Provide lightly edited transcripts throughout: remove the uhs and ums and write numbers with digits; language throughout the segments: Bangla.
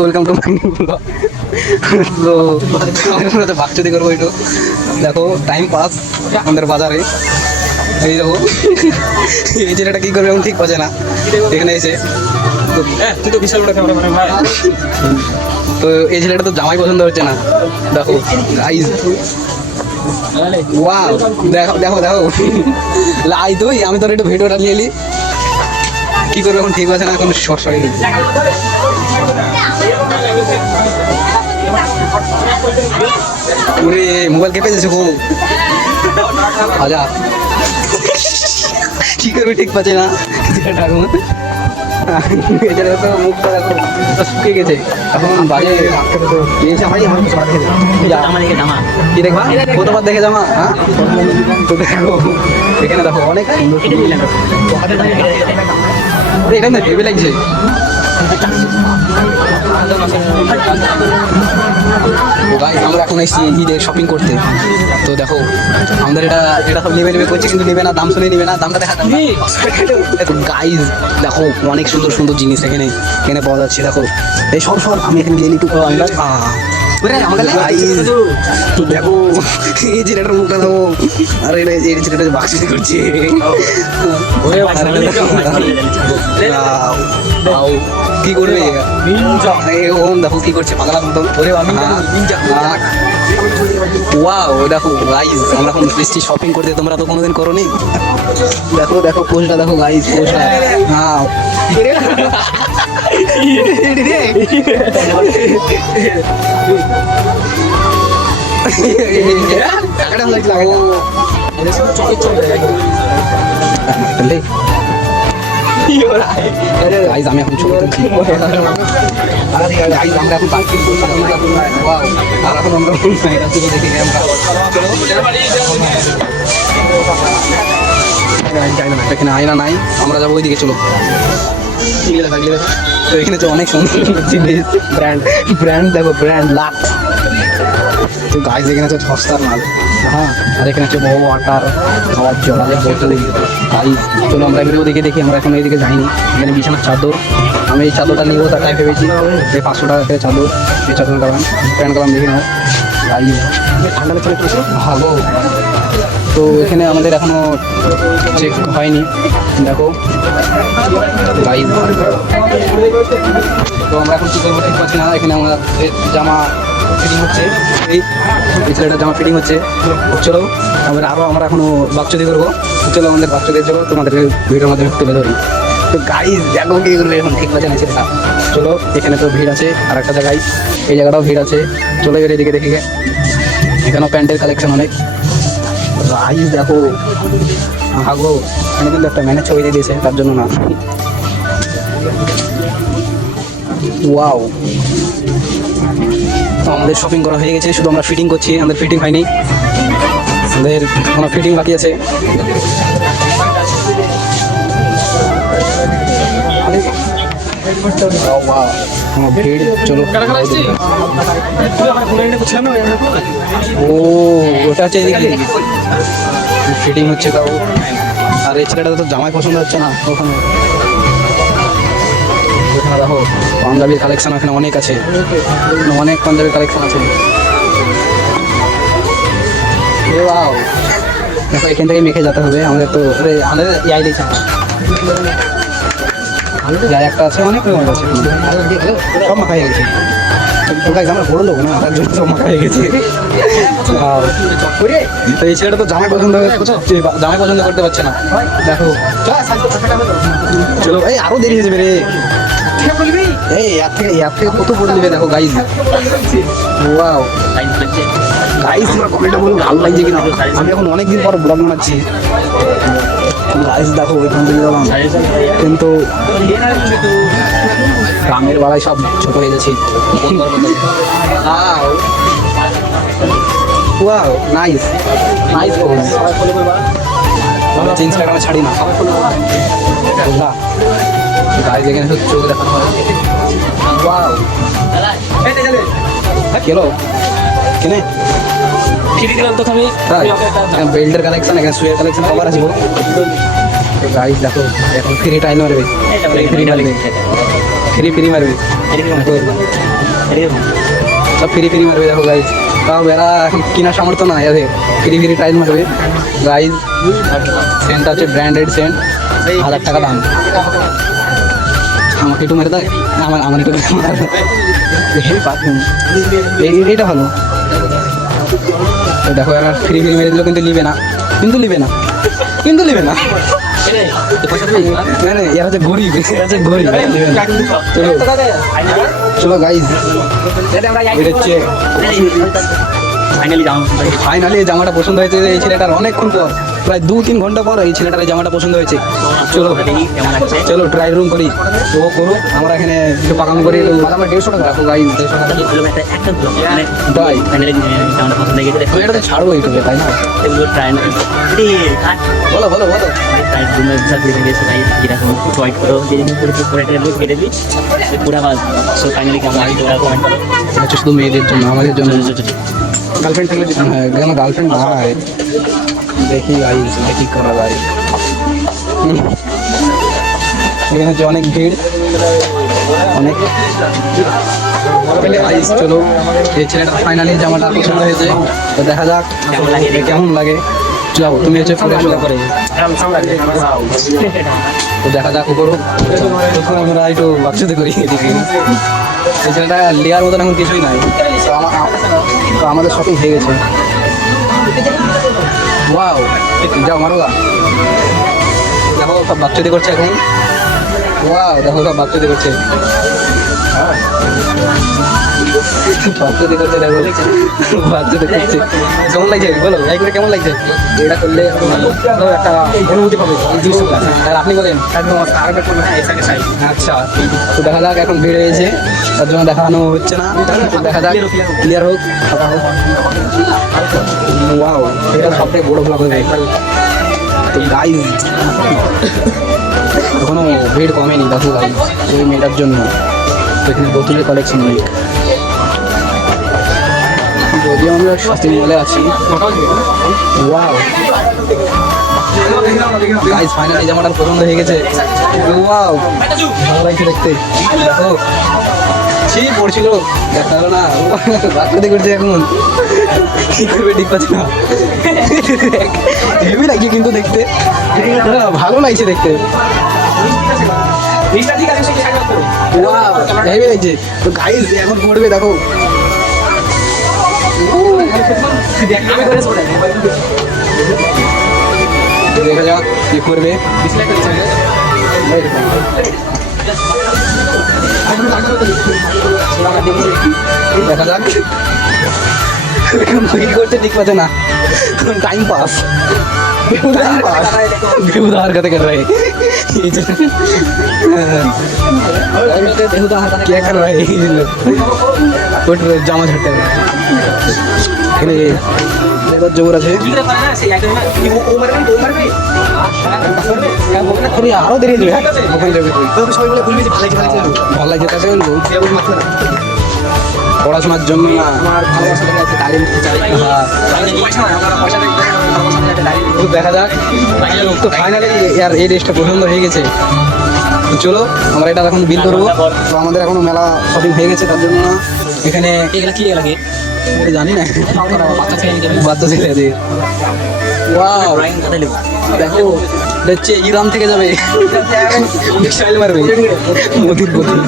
Welcome to my new blog. তো আমরা বাচ্চাদি করবো একটু, দেখো টাইম পাস আমাদের বাজারে। এই দেখো এই ছেলেটা কী করবে এখন ঠিক পাচ্ছে না এখানে এসে। তুই তো বিশাল বড় ক্যামেরা মানে ভাই। তো এই ছেলেটা তো জামাই পছন্দ হচ্ছে না, দেখো গাইজ। ওয়াও, দেখো দেখো দেখো লাই তুই, আমি তোর একটু ভিডিওটা নিয়ে এলি, কী করবে এখন ঠিক আছে না, এখন শর্ট শর্ট ওরে মোবাইল কেঁপে যাচ্ছে খুব। আজা কি করবে ঠিক পাচ্ছে না এছাড়া তো মুখটা দেখো শুকিয়ে গেছে এখন বাজে। কি দেখবা কতবার দেখে জামা? হ্যাঁ তো দেখো এখানে দেখো অনেক এটা না হেভি লাগছে। আমরা এখন এসেছি ঈদের শপিং করতে। তো দেখো আমাদের এটা এটা সব নেবে নেবে করছে, কিন্তু নেবে না, দাম শুনে নেবে না, দামটা দেখা যাবে। গাইজ দেখো অনেক সুন্দর সুন্দর জিনিস এখানে এখানে পাওয়া যাচ্ছে। দেখো এই সব সব আমি এখানে নিয়ে নিই টুকু। দেখো এই ছেলেটার মুখটা দেখো, আর এটা এই ছেলেটা বাক্সি করছে। কি করবে দেখো কি করছে পাগলার মতন। ওয়াও দেখো গাইজ আমরা এখন এসেছি শপিং করতে, তোমরা তো কোনোদিন করো নি। দেখো দেখো পোস্টটা দেখো গাইজ, পোস্টটা। হ্যাঁ আমি এখন ছবি তুলছি। আমরা এখন এখানে আয়না নাই, আমরা যাবো ওইদিকে, চলো। তো এখানে তো অনেক সুন্দর জিনিস, ব্র্যান্ড ব্র্যান্ড দেখো, ব্র্যান্ড লাক্স। তো গাইজ এখানে হচ্ছে সস্তার মাল। হ্যাঁ আর এখানে হচ্ছে বড় ওয়াটার, খাওয়ার জল, বোতল। গাইজ চলো আমরা এগুলো দেখে দেখি, আমরা এখন এইদিকে যাইনি। এখানে বিছানার চাদর, আমি এই চাদরটা নিবো তাই ভেবেছি। এই 500 টাকা করে চাদর, এই চাদর কালাম প্যান্ট কালাম দেখি নাও। গাইজ ঠান্ডা চলে পড়েছে ভালো। তো এখানে আমাদের এখনো চেক হয়নি, দেখো গাইজ। তো আমরা এখন কী করবো ঠিক পাচ্ছি না। এখানে আমাদের জামা ফিটিং হচ্ছে, এই ছেলেটার জামা ফিটিং হচ্ছে। চলো আমরা এখনো বাচ্চাদের করবো, চলো আমাদের বাচ্চাদের চলো তোমাদেরকে ভিডিওর মাধ্যমে তুলে ধরি। তো গাইজ দেখো কী করবে এখন ঠিক পাচ্ছে না ছেলেটা। চলো এখানে তো ভিড় আছে, আর একটা জায়গায় এই জায়গাটাও ভিড় আছে, চলো এবার এদিকে দেখি। এখানেও প্যান্টের কালেকশন অনেক। গাইজ দেখো হাগো, এখানে কিন্তু একটা ম্যানেজ ছবি দিয়ে দিয়েছে, তার জন্য না। ওয়াও, তো আমাদের শপিং করা হয়ে গেছে, শুধু আমরা ফিটিং করছি, আমাদের ফিটিং হয়নি, আমাদের কোনো ফিটিং বাকি আছে। ভিড়, চলো। ও ওটা হচ্ছে এদিকে ফিটিং হচ্ছে তাও। আর এই ছেলেটা তো জামাই পছন্দ হচ্ছে না ওখানে। দেখো পাঞ্জাবির কালেকশন এখানে অনেক আছে, অনেক পাঞ্জাবির কালেকশন আছে। দেখো এখান থেকে মেখে যেতে হবে আমাদের। তো আমাদের ইয়াই দিয়েছে যাই একটা আছে, অনেক রকম আছে, সব মাখা হয়ে গেছে। আমরা বড় লোক না, তার জন্য সব মাখা হয়ে গেছে। তো এই ছেলেটা তো জামাই পছন্দ করতে পারছে না। দেখো চলো, এই আরো দেরি হয়ে যাবে রে। এই এর থেকে কত পড়ে নেবে দেখো গাইজ। ওয়াও গাইজ, তোমরা কমেন্টটা বলো ভালো লাগছে কিনা। আমি এখন অনেকদিন পর ব্লগ বানাচ্ছি। গাইজ দেখো ওইখান থেকে গেলাম, কিন্তু গ্রামের বেলায় সব ছোট হয়ে গেছে। Wow nice nice pose. ইনস্টাগ্রামে ছাড়ি না বুঝলা। গাইজ এখানে শুধু চোখ দেখানো হয়। ওয়াও কেলো কেনে বেল্টের কালেকশন, এখানে সুয়ের কালেকশন কভার আছে। গাইজ দেখো এখন ফ্রি টাইল মারবে, ফ্রি টাইল ফ্রি মারবে, সব ফ্রি মারবে। দেখো গাইজ, তাও এরা এখন কেনার সামর্থ্য না এদের, ফ্রি ট্রাইল মারবে গাইজ। সেন্ট আছে ব্র্যান্ডেড সেন্ট, 1000 টাকা দাম। আমাকে একটু মেরে দেয়, আমার একটু পারফিউম, এইটা ভালো। তো দেখো এরা ফ্রি মেরে দিল, কিন্তু নিবে না, মানে এরা হচ্ছে গরিব, চলো গাইজ, ফাইনালি জামাটা পছন্দ হয়েছে এই ছেলেটার অনেকক্ষণ পর, প্রায় 2-3 ঘন্টা পর এই ছেলেটার জামাটা পছন্দ হয়েছে। চলো ট্রাই রুম করি, ও করো, আমরা এখানে একটু পাকানো করি। আমার 150 টাকা রাখো গাইজ, 150 টাকা এটা ছাড়বো ইউটিউবে, তাই না? বলো শুধু মেয়েদের জন্য, আমাদের জন্য গার্লফ্রেন্ড থাকলে, হ্যাঁ আমার গার্লফ্রেন্ড নাই, দেখি গাইজ কি করা যায়। এখানে হচ্ছে অনেক ভিড়, অনেক। চলো এই ছেলেটা ফাইনালি জামাটা পছন্দ হয়েছে, তো দেখা যাক কেমন লাগে। যাও তুমি হচ্ছে পরে করে, তো দেখা যাক করো। আমরা একটু বাচ্চাতে করি এদিকে, এই ছেলেটা লেয়ার মতন এখন কিছুই নাই। তো আমাদের শপিং হয়ে গেছে। ওয়াও, যাও মারো গা। দেখো সব বাচ্চাদের করছে এখন। ওয়াও, দেখো সব বাচ্চাদের করছে, কেমন লাগছে বলো, এই করে কেমন লাগছে? এটা করলে একটা অনুভূতি পাবে। আর আপনি বলেন? আচ্ছা, তো দেখা যাক, এখন ভিড় হয়েছে তার জন্য দেখানো হচ্ছে না, দেখা যাক ক্লিয়ার হোক। ওয়াও, এটা সবথেকে বড় ব্লগ হবে। তো গাইজ এখনো ভিড় কমেনি, দেখো গাইজ ওই মেয়েটার জন্য। তো এখানে বোতলের কালেকশন নেই, যদিও আমরা শপিং মলে আছি। ওয়াও গাইজ, ফাইনালি জামাটা পছন্দ হয়ে গেছে। ওয়াও, ভালো লাগছে দেখতে। দেখো ছি পড়ছিল, দেখা গেল না, বাচ্চাতে করছে এখন কি করবে ঠিক পাচ্ছি না। হেভি লাগছে কিন্তু দেখতে, ভালো লাগছে দেখতে। ওয়াও, হেভি লাগছে। তো গাইজ এখন পড়বে, দেখো দেখা যাক কি করবে। দেখা যাক, করতে ঠিক পাচ্ছে না, टाइम पास बेहुदा हरकत कर रहे क्या कर रहे জামা ঝাড়তে এখানে জোর আছে আরো দেরি ওখানে যাবে ভালো লাগছে তাতে বলবো পড়াশোনার জন্য দেখা যাক তো ফাইনালি আর এই ড্রেসটা পছন্দ হয়ে গেছে চলো আমরা এটা এখন বিল করবো তো আমাদের এখনো মেলা শপিং হয়ে গেছে তার জন্য এখানে কি লাগে জানি না বাচ্চা ছেলেদের ওয়াও দেখো হচ্ছে ইরান থেকে যাবে মিসাইল মারবে মোদির বোতল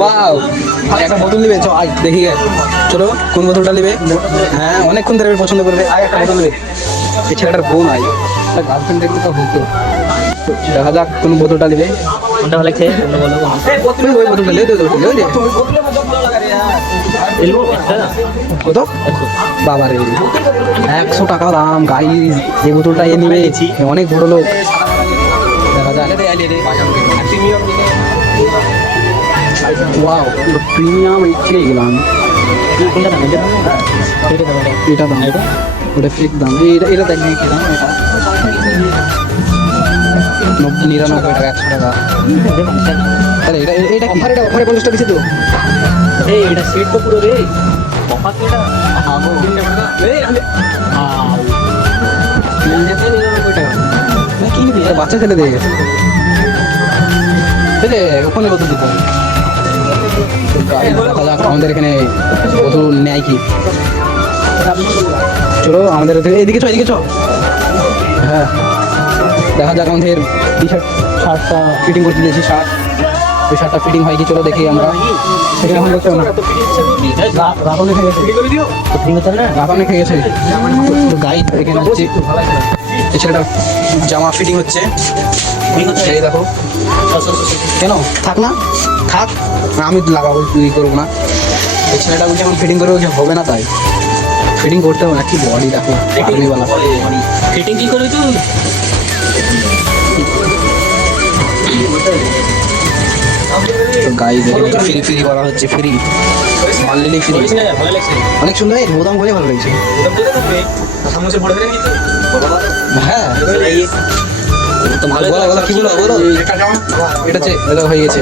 ওয়াও একটা বোতল নেবে চল আজ দেখি চলো কোন বোতলটা নেবে হ্যাঁ অনেকক্ষণ ধরে পছন্দ করবে আগে একটা বোতল নেবে এই ছেলেটার বোন আই একটা গার্লফ্রেন্ড দেখতে তো বলতো দেখা যাক কোন বোতলটা নেবে কোনটা ভালো লাগছে ওই বোতলটা লে কত বাবা রে 100 টাকা দাম গাইস এই বোতলটা এ নিবে অনেক বড় লোক দেখা যাক ওয়াও প্রিমিয়াম ইচ্ছে গেলাম এটা দাম ওটা ফিক দাম এটা দেখ কি দাম এটা 99 টাকা 100 টাকা তাহলে এটা অফারে 50 টাকা দিছে তো এই এটা সেট তো পুরো রে অফার তো এটা হ্যাঁ গো এই কিনতে 99 টাকা না কি নিবি এটা বাচ্চা ছেলে দিয়ে বুঝলে ওখানে বোতল দিতে হবে। তো গাইস দেখা যাক আমাদের এখানে বোতল নেয় কি। চলো আমাদের এদিকে চো, এদিকে চো। হ্যাঁ দেখা যাক আমাদের টি শার্ট শার্টটা ফিটিং করতে দিয়েছি। শার্ট ওই শার্টটা ফিটিং হয় কি, চলো দেখি আমরা। সেখানে এখন দেখছো না রাত অনেক হয়ে গেছে, রাত অনেক হয়ে গেছে। তো গাইড এখানে হচ্ছে এই ছেলেটা জামা ফিটিং হচ্ছে। এই দেখো, কেন থাক না থাক, আমি লাগাবো, তুই করবো না। এই ছেলেটা বলছে এখন ফিটিং করে বলছে হবে না, তাই ফিটিং করতে হবে না। কি বডি দেখো আর্মিওয়ালা। ফিটিং কি করবি তুই? তো গাইজ ফ্রি ফ্রি করা হচ্ছে, ফ্রি অনলাইনে ফ্রি। ভালো লাগছে। অনেক সুন্দর, এই বোতাম করে ভালো লাগছে। ওটা বলে দেবে সামনে সে পড়ে দেবে কিন্তু হ্যাঁ তো ভালো বলো বলো, কি বলো বলো। এটা হচ্ছে এটা হয়ে গেছে,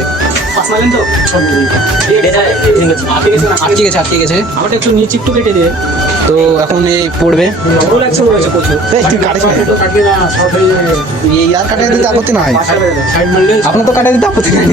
পাস মারলেন তো এটা আটকে গেছে না? আটকে গেছে আটকে গেছে। আমারটা একটু নিচে একটু কেটে দে। তো এখন এই পড়বে। ভালো লাগছে মনে হচ্ছে প্রচুর। এই তুই কাটিস না, কাটবি না সব হয়ে যাবে। এই আর কাটিয়ে দিতে আপত্তি নাই, সাইড মারলে আপনার তো কাটিয়ে দিতে আপত্তি নাই।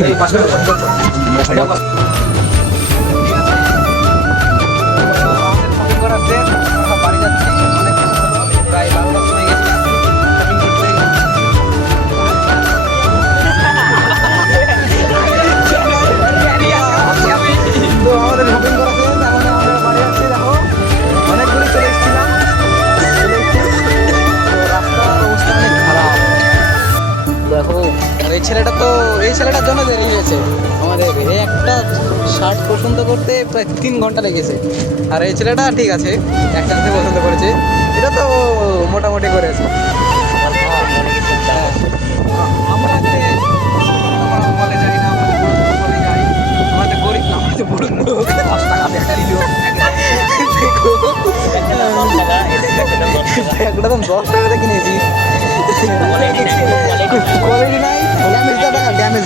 দেখো এই ছেলেটার জন্য দেরি হয়েছে আমাদের। এই একটা শার্ট পছন্দ করতে প্রায় 3 ঘন্টা লেগেছে। আর এই ছেলেটা ঠিক আছে, একটা সাথে পছন্দ করেছে, এটা তো মোটামুটি করেছে। আমরা যে বলে যাই না, বলে যাই আমাদের গরিব না, আমাদের বড় লোক। 10 টাকা ব্যাটারি দিও একটা দাম 10 টাকাতে কিনেছি। কোয়ালিটি নাই, ড্যামেজ